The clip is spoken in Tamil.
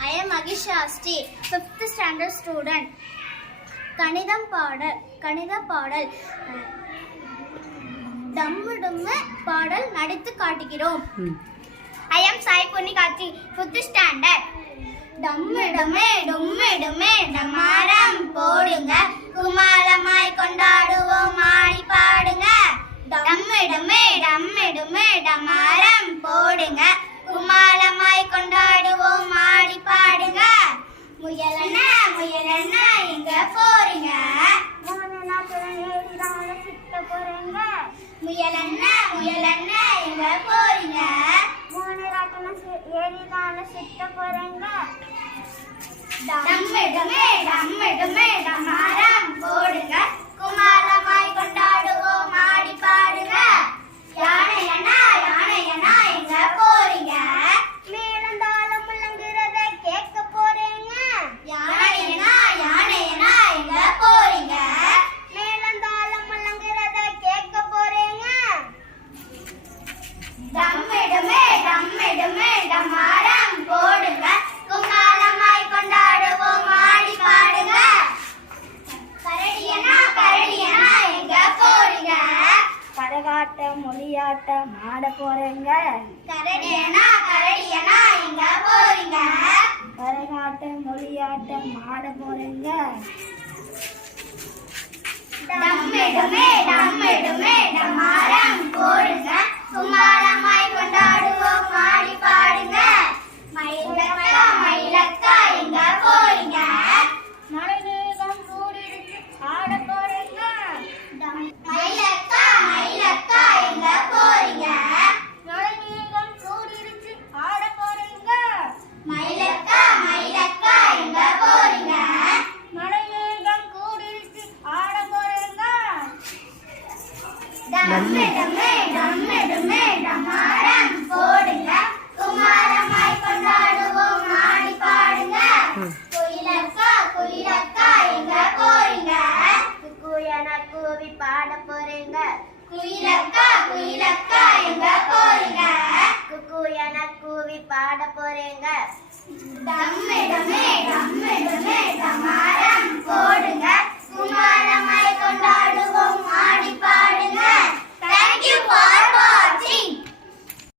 I am Agishasti, 5th standard student. கணிதம் பாடல் டம்மு டம்மு பாடல் நடித்து காட்டுகிறோம். I am Sai Punnikati, 5th standard. டம்மு டம்மு டும்மு டும்மு டமாரம் போடுங்க, குமாரமாய் கொண்டாடுவோம் ஆடி பாடுங்க. டம்மு டம்மு டம்மு டும்மு டமாரம் போடுங்க, குமாரமாய் கொண்டாடுவோம் ஆடி பாடுங்க. முயலண்ணா முயலண்ணா எங்க போறீங்க? சுத்த போறீங்க. முயலண்ணா முயலண்ணா எங்க போறீங்க? ஏறிதான சுத்த போறீங்க. டம்மு டம்மு டம்மு டம்மு டமாரம் போடுங்க, குமாரமாய் கொண்டாடுவோம் ஆடி பாடுங்க. யானையண்ணா யானையண்ணா எங்க போறீங்க? மேலந்தாளம் முழங்குறத கேட்க போறீங்க. யானையண்ணா யானையண்ணா எங்க போறீங்க? மேலந்தாளம் முழங்குறத கேட்க போறீங்க. டம்மு டம்மு டம்மு டம்மு டமாரம் போடுங்க, குமாரமாய் கொண்டாடுவோம் ஆடி பாடுங்க. கரடியண்ணா கரடியண்ணா எங்க போறீங்க? கரகாட்டம் மொழியாட்டம் ஆட போறீங்க. கரடியண்ணா கரடியண்ணா எங்க போறீங்க? கரகாட்டம் மொழியாட்டம் ஆட போறீங்க. டம்மு டம்மு டம்மு டம்மு டமாரம் போடுங்க, குமாரமாய் கொண்டாடுவோம் ஆடி பாடுங்க. மயிலக்கா மயிலக்கா எங்க போறீங்க? மலைமேகம் கூடிடுச்சு ஆட போறீங்க. மயிலக்கா மயிலக்கா எங்க போறீங்க? மலைமேகம் கூடிடுச்சு ஆட போறீங்க. மயிலக்கா மயிலக்கா எங்க போறீங்க? மலைமேகம் கூடிடுச்சு ஆட போறீங்க. டம்மு டம்மு டம்மு டம்மு டமாரம் போடுங்க, குமாரமாய் கொண்டாடுவோம் ஆடி பாடுங்க. குயிலக்கா குயிலக்கா எங்க போறீங்க? குக்குயன கூவி பாட போறீங்க. குயிலக்கா குயிலக்கா எங்க போறீங்க? குக்குயன கூவி பாட போறீங்க. டம்மு டம்மு டம்மு